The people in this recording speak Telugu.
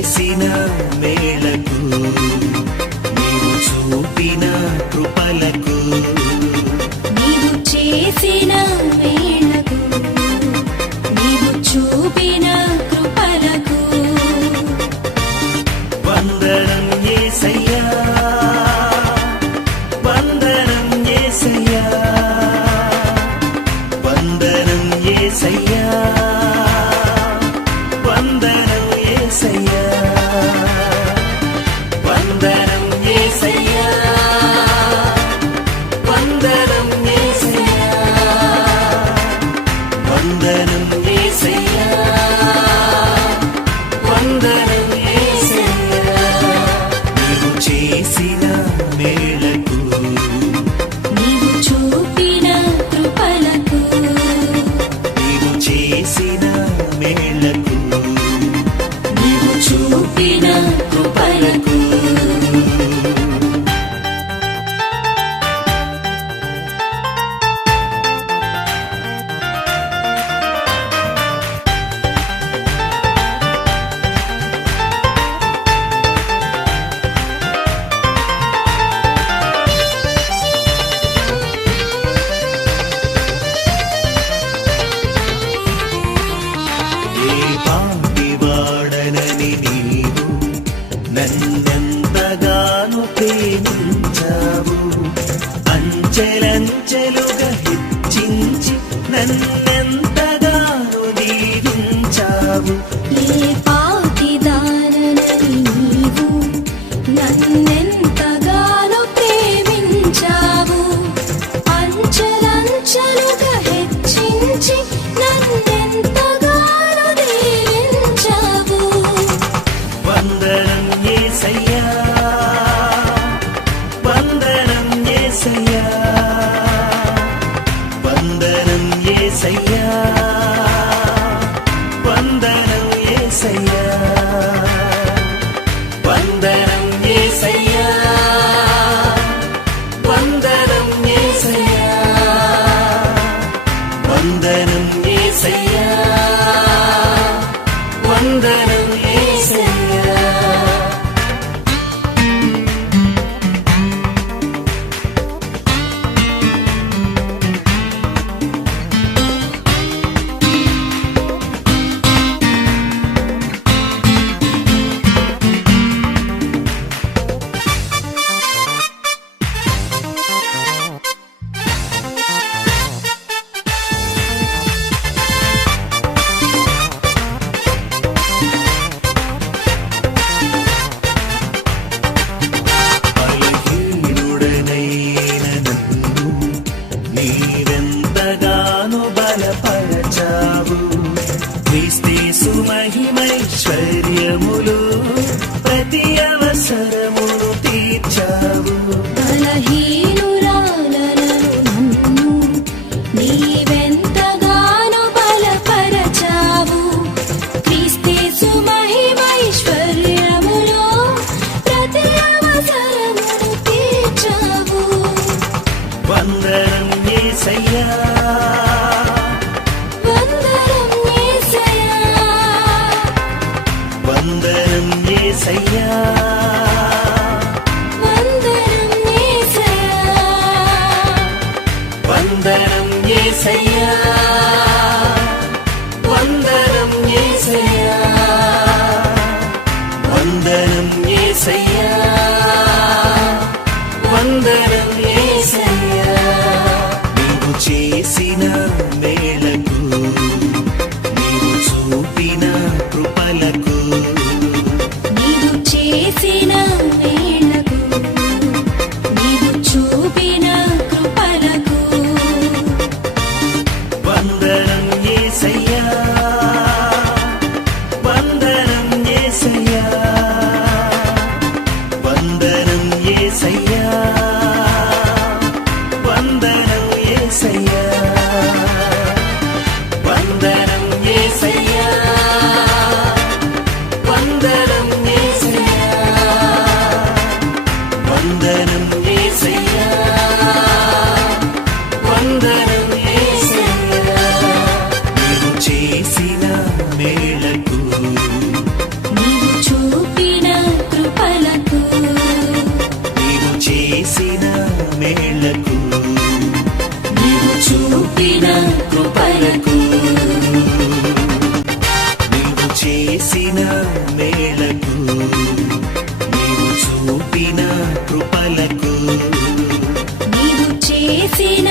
చేసిన మేళకు నీవు చూపిన కృపలకు నీవు చేసిన మేళకు నీవు చూపిన కృపలకు వందనం యేసయ్యా వందనం యేసయ్యా వందనం యేసయ్యా వందనం యేసయ్యా వందనం యేసయ్యా వందనం యేసయ్యా వందనం యేసయ్యా వందనం యేసయ్యా నీవు చేసిన మేళకు నీవు చూపిన కృపలకు నీవు చేసిన మేళకు నీవు చూపిన కృపలకు ఏ పాపి వాడనని నీవు నన్నెంతగానో ప్రేమించావు అంచెలంచెలుగా హెచ్చించి నన్నెంతగానో దీవించావు ఏ పాపిదానని నీవు నన్నెంతగానో ప్రేమించావు అంచెలంచెలుగా హెచ్చించి నన్నెంతగానో దీవించావు వందనం యేసయ్యా వందనం యేసయ్యా వందనం యేసయ్యా వందనం యేసయ్యా వందనం యేసయ్యా వందనం యేసయ్యా వందనం యేసయ్యా వందనం యేసయ్యా బలహీనుడనైన నన్ను నీవెంతగానో బలపరచావు క్రీస్తు మహిమైశ్వర్యములు ప్రతి అవసరమును తీర్చావు బలహీనురాలను నన్ను నీవెంతగానో బలపరచావు క్రీస్తు మహిమైశ్వర్యములో ప్రతి అవసరమును తీర్చావు వందనం యేసయ్యా వందనం యేసయ్యా వందనం యేసయ్యా వందనం యేసయ్యా వందనం యేసయ్యా వందనం యేసయ్యా వందనం యేసయ్యా వందనం యేసయ్యా నీవు చేసిన మేళకు నీవు చూపిన కృపలకు నీవు చేసిన మేళకు నీవు చూపిన కృపలకు వందనం యేసయ్యా వందనం యేసయ్యా వందనం యేసయ్యా వందనం యేసయ్యా వందనం యేసయ్యా కృపలకు నీవు చూపిన కృపలకు నీవు చేసిన మేళకు నీవు చూపిన కృపలకు నీవు చేసిన